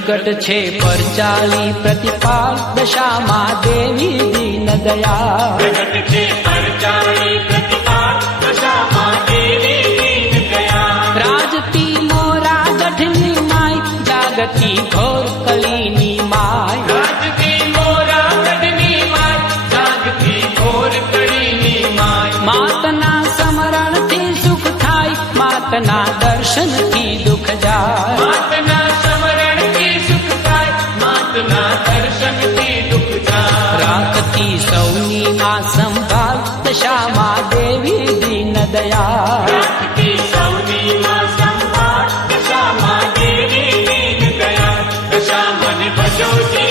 प्रगट छे परचाली प्रतिपाल दशामां देवी दीन दयाल। प्रगट छे परचाली प्रतिपाल दशामां देवी दीन दयाल। राजती मोरा गढ़नी माय जागती घोर कलीनी माय। राजती मोरा गढ़नी माय जागती घोर कलीनी माय। मातना समरण थी सुख थाय मातना दर्शन थी दुख जाय। मातना समरण थी सुख थाय मातना दर्शन थी दुख जाय। राखती सौनी मां संभाल दशामां देवी दीन दयाल। राखती सौनी मां संभाल दशामां देवी दीन दयाल। दशामन भजो जी